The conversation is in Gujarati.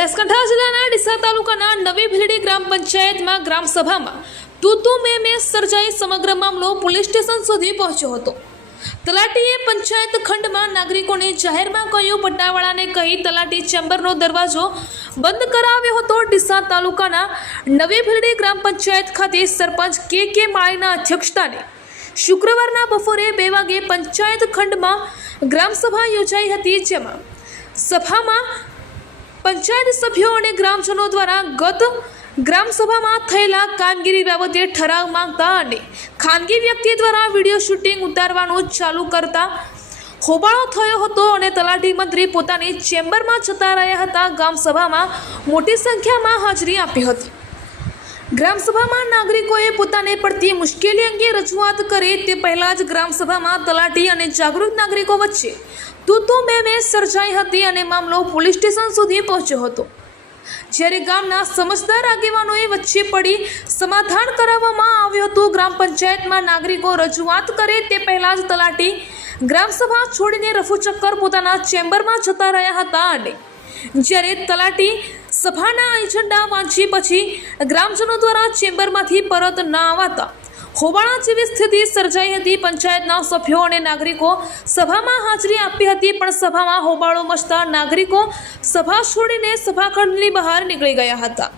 ડીસા તાલુકાના નવી ભીલડી ગ્રામ પંચાયતમાં ગ્રામ સભામાં તૂતુ મેં મેં સર્જાઈ સમગ્ર મામલો પોલીસ સ્ટેશન સુધી પહોંચ્યો હતો. તલાટીએ પંચાયત ખંડમાં નાગરિકોને જાહેરમાં કહ્યું પટ્ટાવાળાને કહી તલાટી ચેમ્બરનો દરવાજો બંધ કરાવ્યો હતો. ડીસા તાલુકાના નવી ભીલડી ગ્રામ પંચાયત ખાતે સરપંચ કે કે માળીના અધ્યક્ષતાને શુક્રવારના બપોરે બે વાગે પંચાયત ખંડમાં ગ્રામસભા યોજાઈ હતી, જેમાં સભામાં પંચાયત સભ્યો અને ગ્રામજનો દ્વારા ગત ગ્રામસભામાં થયેલા કામગીરી બાબતે ઠરાવ માંગતા અને ખાનગી વ્યક્તિ દ્વારા વીડિયો શૂટિંગ ઉતારવાનું ચાલુ કરતા હોબાળો થયો હતો અને તલાટી મંત્રી પોતાની ચેમ્બરમાં જતા રહ્યા હતા. ગ્રામસભામાં મોટી સંખ્યામાં હાજરી આપી હતી. ગ્રામસભામાં નાગરિકોએ પોતાને પડતી મુશ્કેલી અંગે રજૂઆત કરી તે પહેલાં જ ગ્રામસભામાં તલાટી અને જાગૃત નાગરિકો વચ્ચે તું તું મેં મેં સર્જાઈ હતી અને મામલો પોલીસ સ્ટેશન સુધી પહોંચ્યો હતો. જ્યારે ગામના સમજદાર આગેવાનોએ વચ્ચે પડી સમાધાન કરાવવામાં આવ્યું હતું, ગ્રામ પંચાયતમાં નાગરિકો રજૂઆત કરે તે પહેલાં જ તલાટી ગ્રામસભા છોડીને રફુચક્કર પોતાના ચેમ્બરમાં જતા રહ્યા હતા અને જ્યારે તલાટી સભાના એજન્ડા વાંચી પછી ગ્રામજનો દ્વારા ચેમ્બરમાંથી પરત ન આવતા હોબાળા જેવી સ્થિતિ સર્જાઈ હતી. પંચાયતના સભ્યો અને નાગરિકો સભામાં હાજરી આપી હતી, પણ સભામાં હોબાળો મચતા નાગરિકો સભા છોડીને સભાખંડની બહાર નીકળી ગયા હતા.